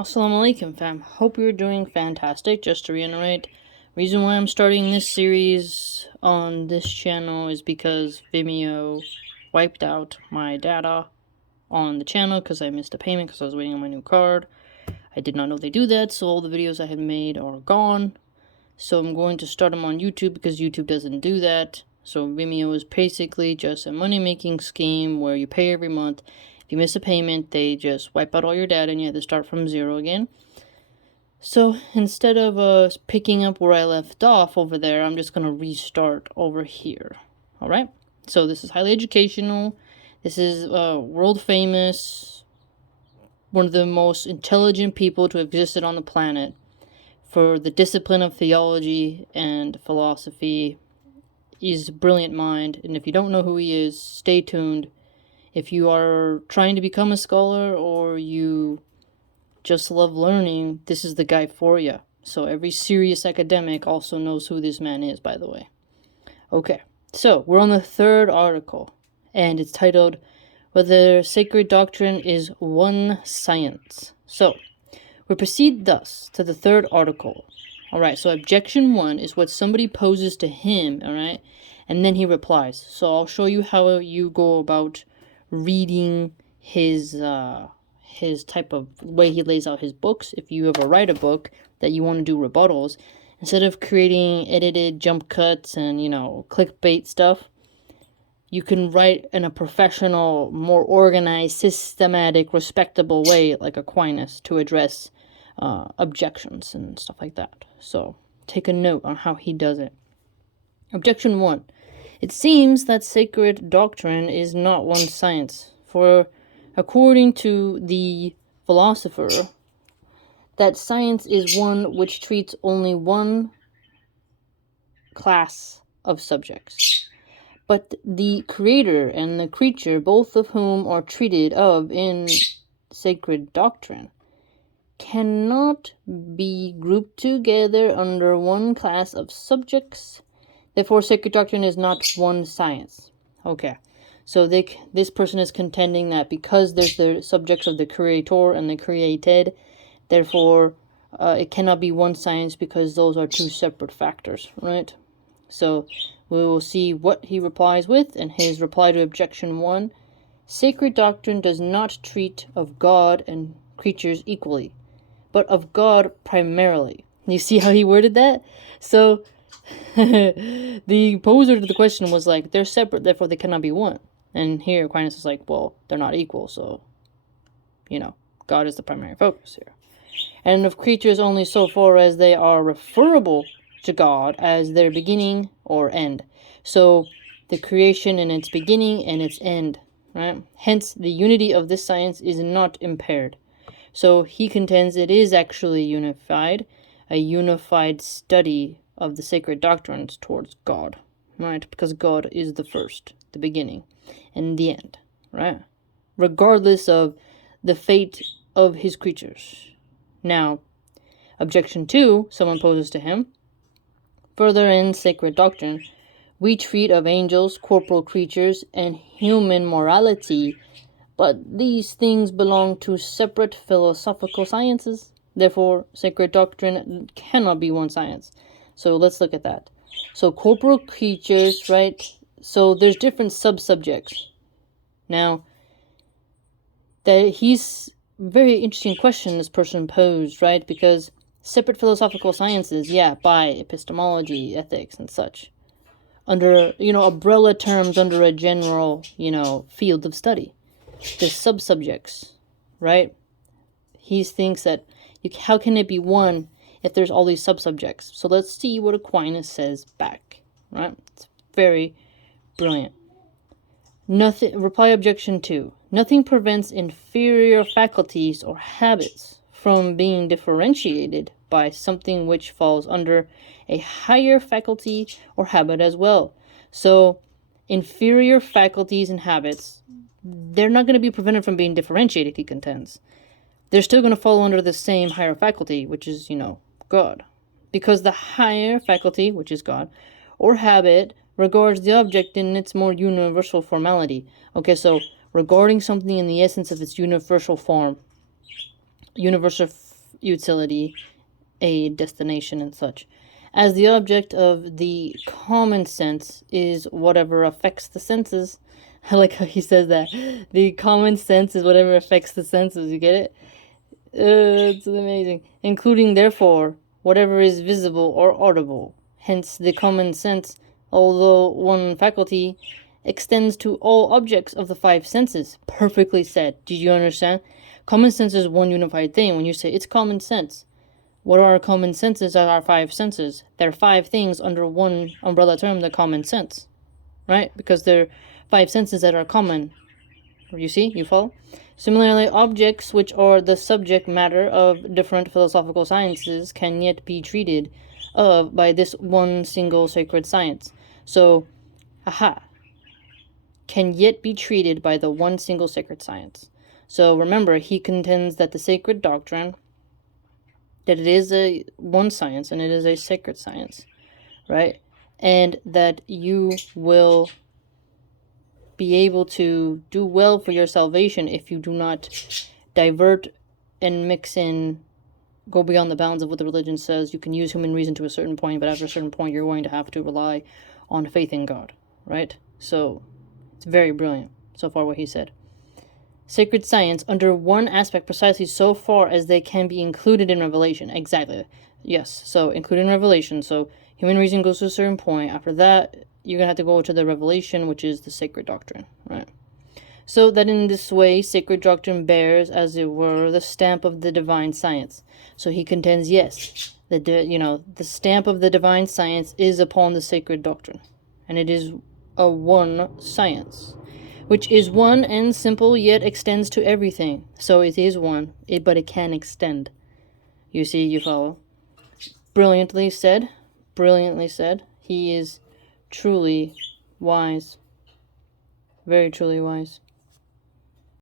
Assalamu alaikum, fam. Hope you're doing fantastic. Just to reiterate, reason why I'm starting this series on this channel is because Vimeo wiped out my data on the channel because I missed a payment because I was waiting on my new card. I did not know they do that, so all the videos I had made are gone. So I'm going to start them on YouTube because YouTube doesn't do that. So Vimeo is basically just a money-making scheme where you pay every month. If you miss a payment, they just wipe out all your data and you have to start from zero again. So instead of picking up where I left off over there, I'm just going to restart over here. Alright? So this is highly educational. This is world famous. One of the most intelligent people to have existed on the planet for the discipline of theology and philosophy. He's a brilliant mind, and if you don't know who he is, stay tuned. If you are trying to become a scholar or you just love learning, this is the guy for you. So every serious academic also knows who this man is, by the way. Okay, so we're on the third article, and it's titled, Whether Sacred Doctrine is One Science. So, we proceed thus to the third article. Alright, so objection 1 is what somebody poses to him, alright, and then he replies. So I'll show you how you go about reading his type of way he lays out his books. If you ever write a book that you want to do rebuttals, instead of creating edited jump cuts and, clickbait stuff, you can write in a professional, more organized, systematic, respectable way like Aquinas to address objections and stuff like that. So take a note on how he does it. Objection 1. It seems that sacred doctrine is not one science, for according to the philosopher, that science is one which treats only one class of subjects. But the creator and the creature, both of whom are treated of in sacred doctrine, cannot be grouped together under one class of subjects. Therefore, sacred doctrine is not one science. Okay, so this person is contending that because there's the subjects of the creator and the created, therefore it cannot be one science because those are two separate factors, right? So we will see what he replies with, and his reply to objection 1. Sacred doctrine does not treat of God and creatures equally, but of God primarily. You see how he worded that? So the poser to the question was like, they're separate, therefore they cannot be one. And here Aquinas is like, well, they're not equal, so, God is the primary focus here. And of creatures only so far as they are referable to God as their beginning or end. So the creation in its beginning and its end, right? Hence, the unity of this science is not impaired. So he contends it is actually unified, a unified study of the sacred doctrines towards God, right? Because God is the first, the beginning, and the end, right? Regardless of the fate of his creatures. Now, objection 2, someone poses to him. Further, in sacred doctrine, we treat of angels, corporal creatures, and human morality, but these things belong to separate philosophical sciences. Therefore, sacred doctrine cannot be one science. So let's look at that. So corporal creatures, right? So there's different sub-subjects. Now, he's very interesting question this person posed, right? Because separate philosophical sciences, yeah, by epistemology, ethics, and such, under, umbrella terms under a general, field of study. The sub-subjects, right? He thinks that how can it be one if there's all these sub-subjects? So let's see what Aquinas says back, right? It's very brilliant. Reply objection 2. Nothing prevents inferior faculties or habits from being differentiated by something which falls under a higher faculty or habit as well. So inferior faculties and habits, they're not going to be prevented from being differentiated, he contends. They're still going to fall under the same higher faculty, which is, God. Because the higher faculty, which is God, or habit, regards the object in its more universal formality. Okay, so regarding something in the essence of its universal form, universal utility, a destination, and such. As the object of the common sense is whatever affects the senses. I like how he says that. The common sense is whatever affects the senses. You get it? It's amazing. Including, therefore, whatever is visible or audible. Hence, the common sense, although one faculty, extends to all objects of the five senses. Perfectly said. Did you understand? Common sense is one unified thing. When you say it's common sense, what are our common senses? Are our five senses. There are five things under one umbrella term, the common sense, right? Because they're five senses that are common. You see? You follow? Similarly, objects which are the subject matter of different philosophical sciences can yet be treated of by this one single sacred science. So, can yet be treated by the one single sacred science. So remember, he contends that the sacred doctrine, that it is a one science and it is a sacred science, right? And that you will be able to do well for your salvation if you do not divert and mix in, go beyond the bounds of what the religion says. You can use human reason to a certain point, but after a certain point you're going to have to rely on faith in God, right? So it's very brilliant so far what he said. Sacred science under one aspect precisely so far as they can be included in revelation. Exactly. Yes. So included in revelation. So human reason goes to a certain point. After that, you're going to have to go to the revelation, which is the sacred doctrine, right? So that in this way, sacred doctrine bears, as it were, the stamp of the divine science. So he contends, yes, the stamp of the divine science is upon the sacred doctrine. And it is a one science, which is one and simple, yet extends to everything. So it is one, but it can extend. You see, you follow? Brilliantly said. Brilliantly said. He is truly wise. Very truly wise.